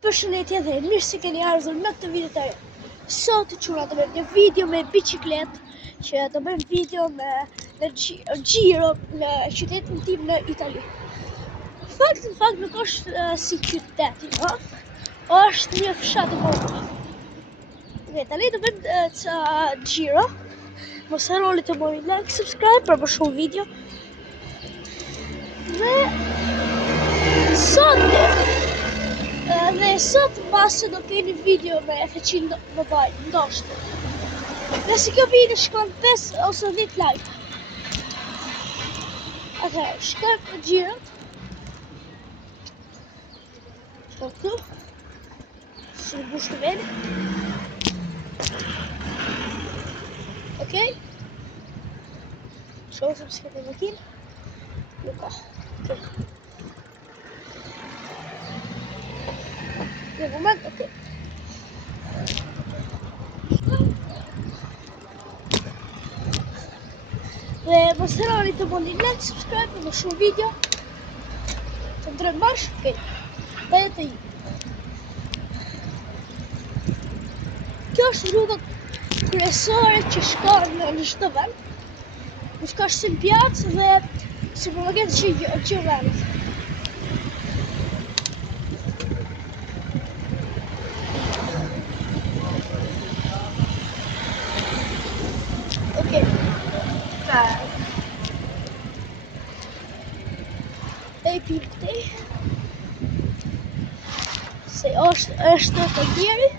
Përshëndetje dhe mirë se keni ardhur në këtë video të re. Sot çuna do bëjmë një video me biçikletë, që do bëjmë video me xhiro në qytetin tim në Itali. Në fakt nuk është si qyteti, no? Është një fshat i vogël. Okej, tani do bëjmë xhiro. Mos harroni të bëni like, subscribe për më shumë video. Dhe sot pasë do keni video me F100 Mobile, ndoshta. Nëse kjo video shkon 5 ose 10 like. Atëherë, shkojmë në xhiro. Shkojmë këtu. Si bush të veni. Okej. Shohim se këtë makinë. Nuk ka. Okej. Në moment, okej. Dhe mos harroni të bëni like, subscribe për më shumë video. Të ndrojmë bashkë, okej. Dhe të i. Kjo është rruga kryesore që shkon në çdo vend. Nuk ka si në pjacë dhe supermarket që vendet. Okej. E pim këtej. Se është të tjeri.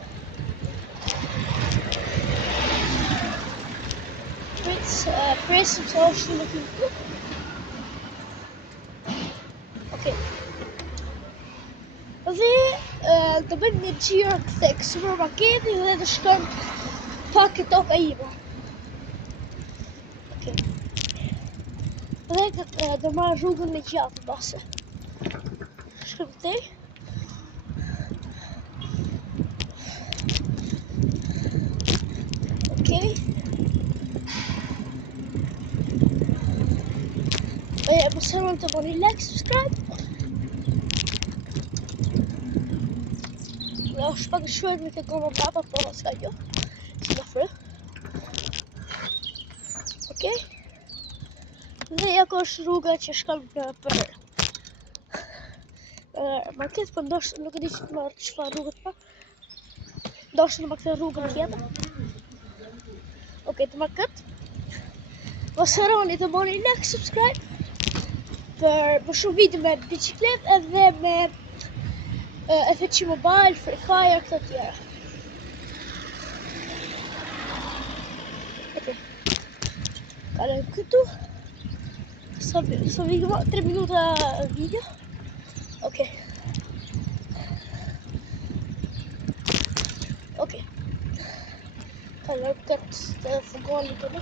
Presim se është në pim këtu. Okej. Dhe të bëjmë një xhiro tek supermarketi dhe të shkojmë pak e toka ime. Okej. Dhe do marrë rrugën e gjatë base. Shkojmë këtej. Okej. Mos harroni të bëni like, subscribe. Dhe është pak shkruar me të goma baba, po s'ka gjë. Si në fry. Okej. Dhe ja ku është rruga që shkon për market, po ndoshta nuk e di çfarë rrugë të pa. Ndoshta në këtë rrugën tjetër. Okej, të market. Mos harroni të bëni like, subscribe për më shumë video me biçikletë edhe me F100 Mobile, Free Fire, këto tjera. Okej. Kalojmë këtu. Sa video, 3 minuta video. Okej. Okej. Kalojmë këtë të fugonin të në.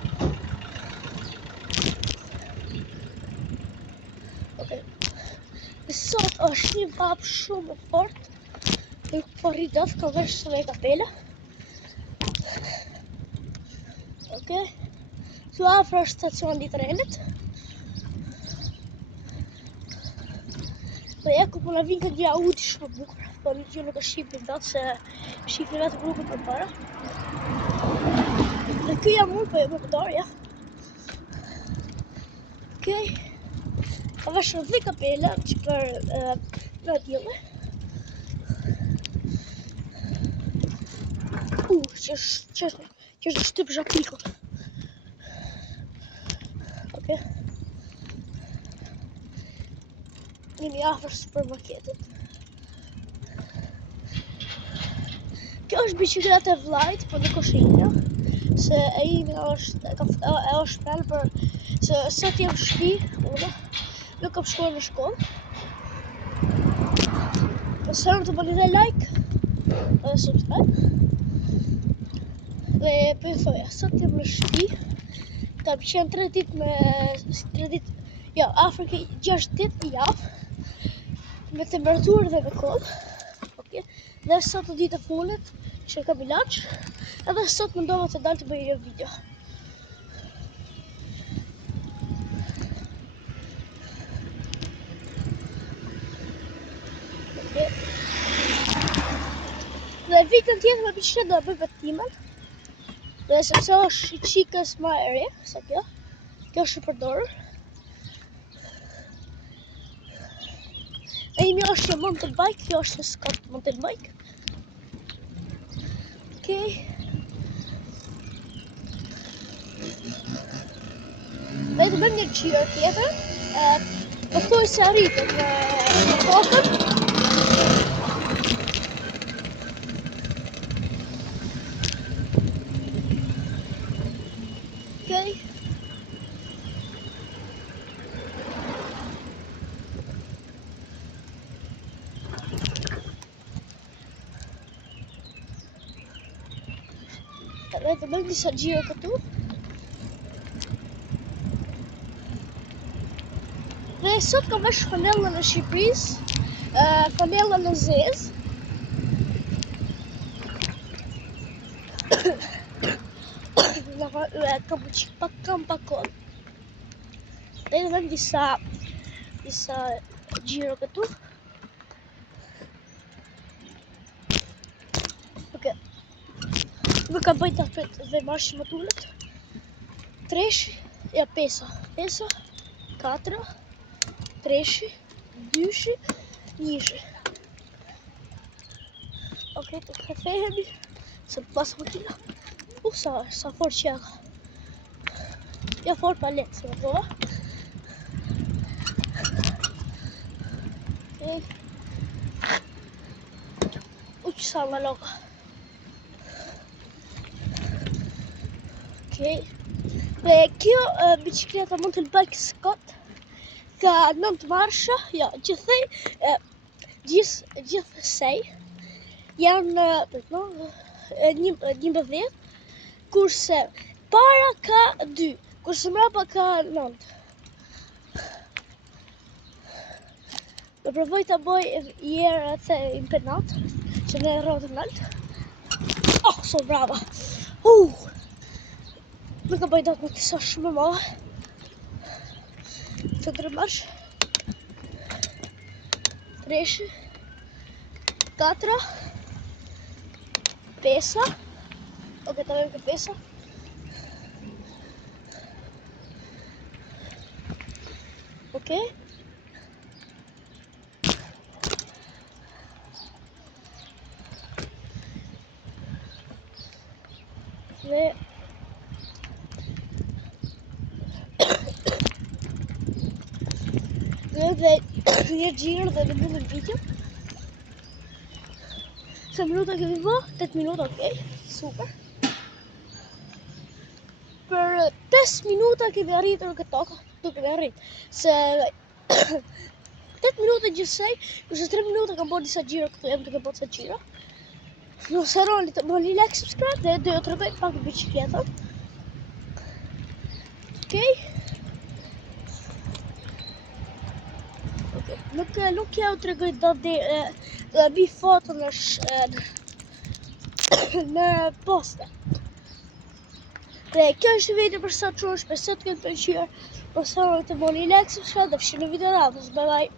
Okej. Sot është një hap shumë fort. Nuk po rrit dot, ka vesh me kapela. Okej. Këtu afër është stacioni i trenit. Dhe ja ku po na vin këtë Audi shumë bukur. Po një gjë nuk e shifin dot se shifin atë rrugën përpara. Dhe ky jam unë, po e përdor, ja. Okej. Ka veshur dhe kapela që për radiole. Që është shtyp zhapiko. Okej. Jemi afër supermarketit. Kjo është biçikleta e vllajt, po nuk është ime. Se e ime është fel për se sot jam në shtëpi, unë nuk kam shkuar në shkollë. Mos harroni të bëni like dhe subscribe. Dhe po ju thoja, sot jam në shtëpi. Kam qenë 3 ditë afër 6 ditë në javë. Me temperaturë dhe me kohë. Okej. Dhe sot është ditë e funit që kam ilaç. Edhe sot mendova të dal të bëj një video. Dhe vitën tjetër me biçikletë do bëj vetimen. Dhe sepse është qikës më e re se kjo. Kjo është e përdorur. E imi është një mountain bike, kjo është një Scott mountain bike. Okej. Dhe të bëjmë një gjiro tjetër. Po thuaj se arritëm në kokën. Okej. Dhe të bëjmë disa gjiro këtu. Dhe sot kam vesh fanellën e Shqipërisë, fanellën e zezë. Kam pak kohë. Dhe të bëjmë disa gjiro këtu. Okej. Nuk kam bëjt apet dhe marshi më tullet. 3, ja 5, 4, 3, 2, 1. Okej, të kthehemi se pas makina. Sa fort që janë. Ja fort pa letë, se më prova. Okej. Që sa më loka. Okej. Dhe kjo bicikleta mountain bike Scott ka 9 marsha, ja, gjithsej janë 11, kurse para ka 2, kurse mrapa ka 9. Do provoj ta bëj herë atë impenat, që në rrotën altë. Oh, so brava! Nuk e bëj dot me kësa shumë më. Të 3 marsh. 3, 4, 5. Okej, të bëjmë këtë 5. Okej. Dhe një gjirë dhe në video. Sa minuta kemi bë? 8 minuta, okej, super. Për 5 minuta kemi arritur këtë tokë, nuk kemi arrit. Se 8 minuta gjithsej, kurse 3 minuta kam bërë disa gjiro këtu, jam duke bërë disa gjiro. Mos harroni të bëni like, subscribe dhe do ju tregoj pak bicikletën. Okej. Nuk ja u tregoj dot dhe bi foto në poste. Dhe kjo është video për sot, shpresoj të ketë pëlqyer. Mos harroni të bëni like, subscribe dhe fshini video radhës. Bye bye.